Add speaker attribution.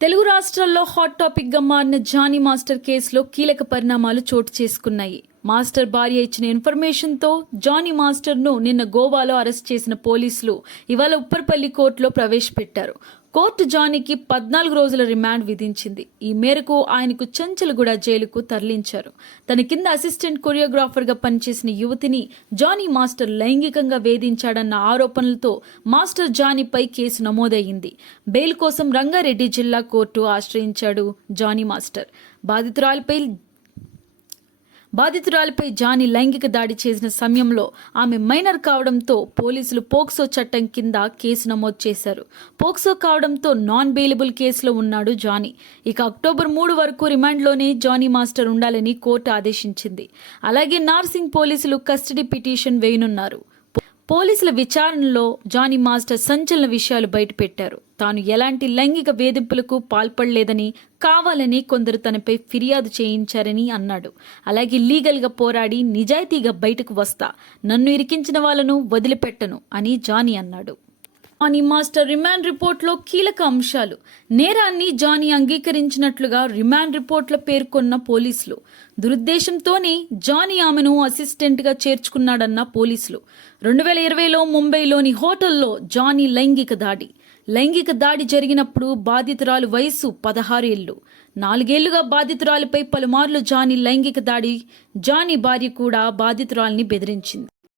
Speaker 1: తెలుగు రాష్ట్రాల్లో హాట్ టాపిక్గా మారిన జానీ మాస్టర్ కేసులో కీలక పరిణామాలు చోటు చేసుకున్నాయి. మాస్టర్ భార్య ఇచ్చిన ఇన్ఫర్మేషన్తో జానీ మాస్టర్ను నిన్న గోవాలో అరెస్ట్ చేసిన పోలీసులు ఇవాళ ఉప్పర్పల్లి కోర్టులో ప్రవేశపెట్టారు. కోర్టు జానీకి పద్నాలుగు రోజుల రిమాండ్ విధించింది. ఈ మేరకు ఆయనకు చంచలగూడ జైలుకు తరలించారు. తన కింద అసిస్టెంట్ కొరియోగ్రాఫర్గా పనిచేసిన యువతిని జానీ మాస్టర్ లైంగికంగా వేధించాడన్న ఆరోపణలతో మాస్టర్ జానీపై కేసు నమోదయ్యింది. బెయిల్ కోసం రంగారెడ్డి జిల్లా కోర్టు ఆశ్రయించాడు జానీ మాస్టర్. బాధితురాలిపై బాధితురాలిపై జానీ లైంగిక దాడి చేసిన సమయంలో ఆమె మైనర్ కావడంతో పోలీసులు పోక్సో చట్టం కింద కేసు నమోదు చేశారు. పోక్సో కావడంతో నాన్ బెయిలబుల్ కేసులో ఉన్నాడు జానీ. ఇక అక్టోబర్ మూడు వరకు రిమాండ్లోనే జానీ మాస్టర్ ఉండాలని కోర్టు ఆదేశించింది. అలాగే నార్సింగ్ పోలీసులు కస్టడీ పిటిషన్ వేయనున్నారు. పోలీసుల విచారణలో జానీ మాస్టర్ సంచలన విషయాలు బయటపెట్టారు. తాను ఎలాంటి లైంగిక వేధింపులకు పాల్పడలేదని కావాలని కొందరు తనపై ఫిర్యాదు చేయించారని అన్నాడు. అలాగే లీగల్గా పోరాడి నిజాయితీగా బయటకు వస్తా నన్ను ఇరికించిన వాళ్ళను వదిలిపెట్టను అని జానీ అన్నాడు. జానీ మాస్టర్ రిమాండ్ రిపోర్ట్లో కీలక అంశాలు. నేరాన్ని జానీ అంగీకరించినట్లుగా రిమాండ్ రిపోర్ట్లో పేర్కొన్న పోలీసులు. దురుద్దేశంతోనే జానీ ఆమెను అసిస్టెంట్గా చేర్చుకున్నాడన్న పోలీసులు. రెండు వేల ఇరవైలో ముంబైలోని హోటల్లో జానీ లైంగిక దాడి. లైంగిక దాడి జరిగినప్పుడు బాధితురాలు వయస్సు పదహారు ఏళ్ళు. నాలుగేళ్ళుగా బాధితురాలిపై పలుమార్లు జానీ లైంగిక దాడి. జానీ భార్య కూడా బాధితురాల్ని బెదిరించింది.